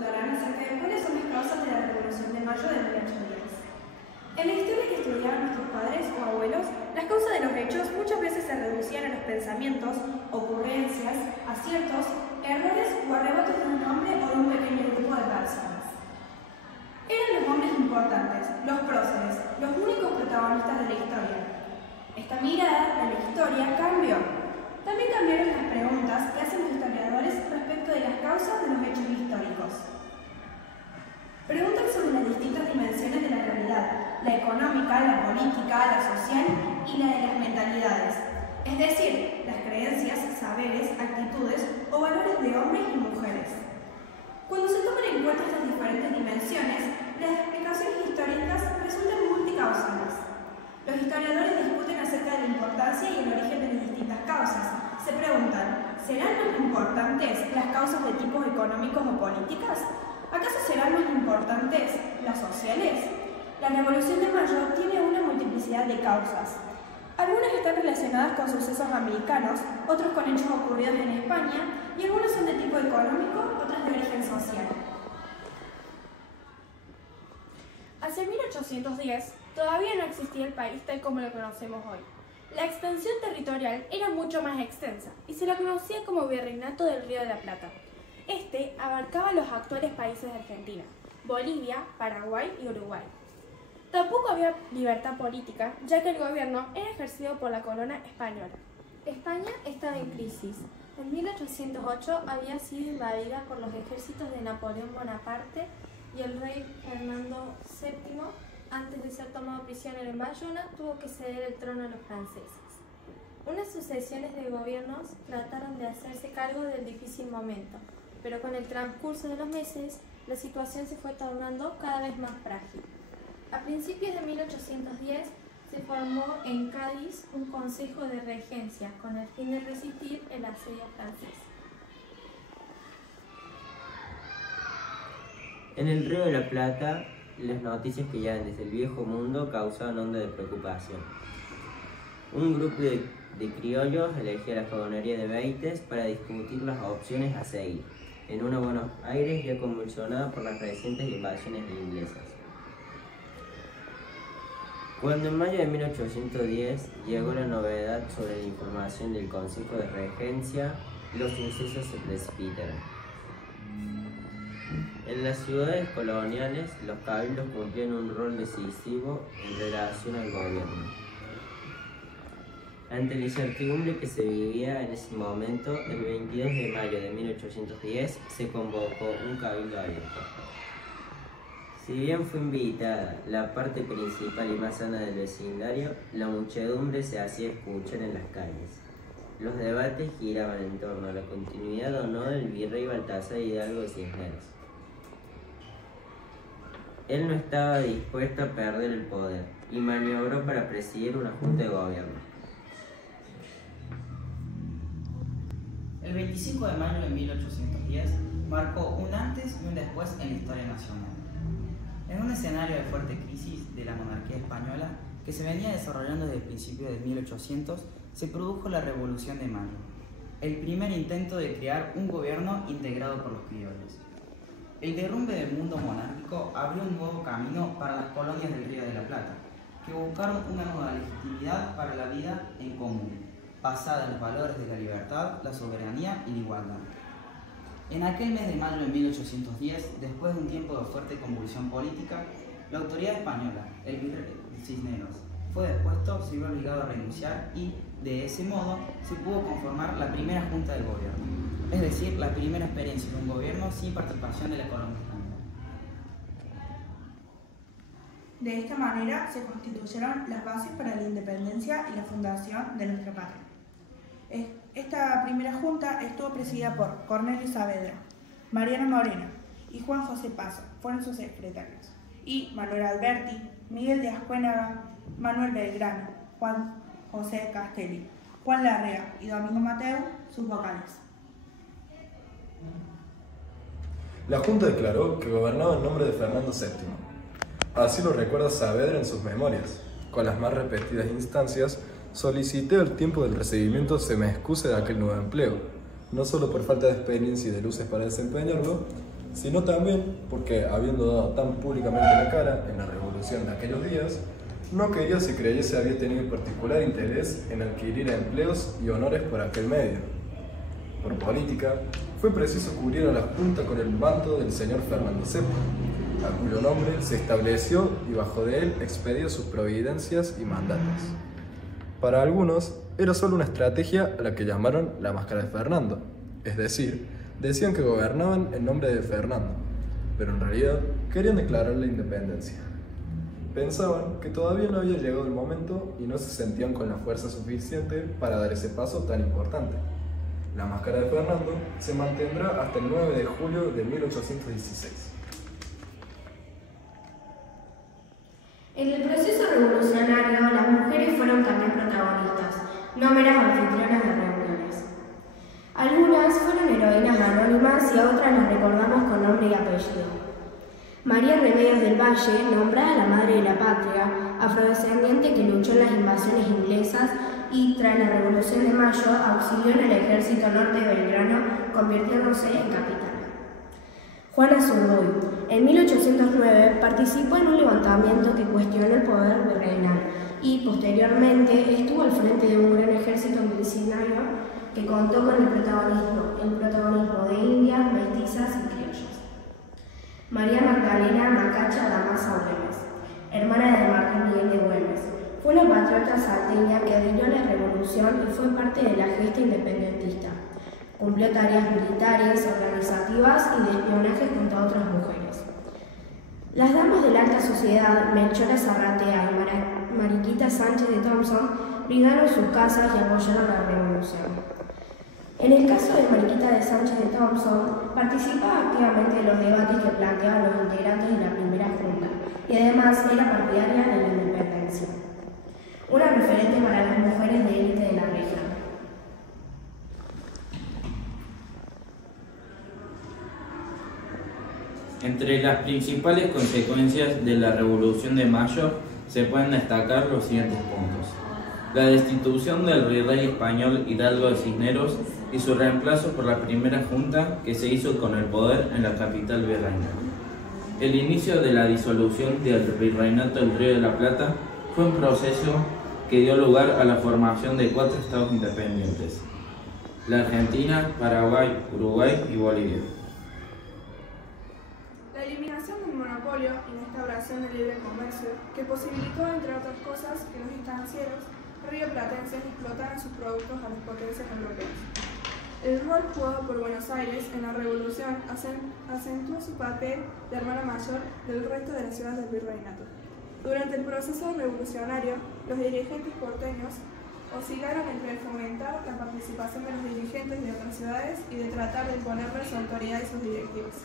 preguntarán acerca de cuáles son las causas de la Revolución de Mayo de 1810. En la historia que estudiaban nuestros padres o abuelos, las causas de los hechos muchas veces se reducían a los pensamientos, ocurrencias, aciertos, errores o arrebatos de un hombre o de un pequeño grupo de personas. Eran los hombres importantes, los próceres, los únicos protagonistas de la historia. Esta mirada de la historia cambió. También cambiaron las preguntas que hacen los historiadores respecto de las causas de los hechos históricos. Preguntan sobre las distintas dimensiones de la realidad, la económica, la política, la social y la de las mentalidades, es decir, las creencias, saberes, actitudes o valores de hombres y mujeres. Cuando se toman en cuenta estas diferentes dimensiones, las explicaciones históricas resultan multicausales. Los historiadores discuten acerca de la importancia y el origen de las distintas causas. Se preguntan, ¿serán más importantes las causas de tipos económicos o políticas? ¿Acaso serán más importantes las sociales? La Revolución de Mayo tiene una multiplicidad de causas. Algunas están relacionadas con sucesos americanos, otros con hechos ocurridos en España, y algunas son de tipo económico, otras de origen social. Hacia 1810, todavía no existía el país tal como lo conocemos hoy. La extensión territorial era mucho más extensa y se lo conocía como Virreinato del Río de la Plata. Este abarcaba los actuales países de Argentina, Bolivia, Paraguay y Uruguay. Tampoco había libertad política, ya que el gobierno era ejercido por la corona española. España estaba en crisis. En 1808 había sido invadida por los ejércitos de Napoleón Bonaparte y el rey Fernando VII, antes de ser tomado prisionero en Bayona, tuvo que ceder el trono a los franceses. Unas sucesiones de gobiernos trataron de hacerse cargo del difícil momento, pero con el transcurso de los meses, la situación se fue tornando cada vez más frágil. A principios de 1810 se formó en Cádiz un consejo de regencia con el fin de resistir el asedio francés. En el Río de la Plata, las noticias que llegan desde el viejo mundo causaban onda de preocupación. Un grupo de criollos elegía la Fogonería de Beites para discutir las opciones a seguir, en una Buenos Aires ya convulsionada por las recientes invasiones inglesas. Cuando en mayo de 1810 llegó la novedad sobre la información del Consejo de Regencia, los sucesos se precipitaron. En las ciudades coloniales, los cabildos cumplían un rol decisivo en relación al gobierno. Ante la incertidumbre que se vivía en ese momento, el 22 de mayo de 1810 se convocó un cabildo abierto. Si bien fue invitada la parte principal y más sana del vecindario, la muchedumbre se hacía escuchar en las calles. Los debates giraban en torno a la continuidad o no del virrey Baltasar Hidalgo de Cisneros. Él no estaba dispuesto a perder el poder y maniobró para presidir una junta de gobierno. El 25 de mayo de 1810 marcó un antes y un después en la historia nacional. En un escenario de fuerte crisis de la monarquía española que se venía desarrollando desde el principio de 1800, se produjo la Revolución de Mayo, el primer intento de crear un gobierno integrado por los criollos. El derrumbe del mundo monárquico abrió un nuevo camino para las colonias del Río de la Plata, que buscaron una nueva legitimidad para la vida en común, basada en los valores de la libertad, la soberanía y la igualdad. En aquel mes de mayo de 1810, después de un tiempo de fuerte convulsión política, la autoridad española, el virrey Cisneros, fue depuesto, se vio obligado a renunciar y, de ese modo, se pudo conformar la primera junta de gobierno, es decir, la primera experiencia de un gobierno sin participación de la corona española. De esta manera se constituyeron las bases para la independencia y la fundación de nuestra patria. Esta primera junta estuvo presidida por Cornelio Saavedra, Mariano Moreno y Juan José Paso, fueron sus secretarios, y Manuel Alberti, Miguel de Ascuénaga, Manuel Belgrano, Juan José Castelli, Juan Larrea y Domingo Mateu, sus vocales. La Junta declaró que gobernaba en nombre de Fernando VII. Así lo recuerda Saavedra en sus memorias. Con las más repetidas instancias, solicité el tiempo del recibimiento se me excuse de aquel nuevo empleo, no solo por falta de experiencia y de luces para desempeñarlo, sino también porque, habiendo dado tan públicamente la cara en la revolución de aquellos días, no quería se creyese había tenido particular interés en adquirir empleos y honores por aquel medio. Por política, fue preciso cubrir a la Junta con el manto del señor Fernando VII, a cuyo nombre se estableció y bajo de él expedía sus providencias y mandatos. Para algunos, era solo una estrategia a la que llamaron la máscara de Fernando, es decir, decían que gobernaban en nombre de Fernando, pero en realidad querían declarar la independencia. Pensaban que todavía no había llegado el momento y no se sentían con la fuerza suficiente para dar ese paso tan importante. La máscara de Fernando se mantendrá hasta el 9 de julio de 1816. En el proceso revolucionario, las mujeres fueron también protagonistas, no meras anfitrionas de reuniones. Algunas fueron heroínas anónimas y a otras las recordamos con nombre y apellido. María Remedios del Valle, nombrada la madre de la patria, afrodescendiente que luchó en las invasiones inglesas y, tras la Revolución de Mayo, auxilió en el ejército norte de Belgrano, convirtiéndose en capitán. Juana Zurduy, en 1809 participó en un levantamiento que cuestionó el poder virreinal y, posteriormente, estuvo al frente de un gran ejército miliciario que contó con el protagonismo de indias, mestizas y criollas. María Magdalena Macacha Damasza Güemes, hermana de Martín Miguel de Güemes, fue una patriota salteña que adhirió a la revolución y fue parte de la gesta independentista. Cumplió tareas militares, organizativas y de espionaje junto a otras mujeres. Las damas de la alta sociedad, Melchora Zarratea y Mariquita Sánchez de Thompson, brindaron sus casas y apoyaron la revolución. En el caso de Mariquita de Sánchez de Thompson, participaba activamente en los debates que planteaban los integrantes de la primera junta y además era partidaria de la independencia. Una referente para las mujeres de élite de la región. Entre las principales consecuencias de la Revolución de Mayo se pueden destacar los siguientes puntos. La destitución del virrey español Hidalgo de Cisneros y su reemplazo por la primera junta que se hizo con el poder en la capital virreinal. El inicio de la disolución del Virreinato del Río de la Plata fue un proceso que dio lugar a la formación de 4 estados independientes: la Argentina, Paraguay, Uruguay y Bolivia. La eliminación del monopolio y la instauración del libre comercio, que posibilitó, entre otras cosas, que los estancieros rioplatenses explotaran sus productos a las potencias europeas. El rol jugado por Buenos Aires en la Revolución acentuó su papel de hermana mayor del resto de las ciudades del virreinato. Durante el proceso revolucionario, los dirigentes porteños oscilaron entre fomentar la participación de los dirigentes de otras ciudades y de tratar de imponerles su autoridad y sus directivos.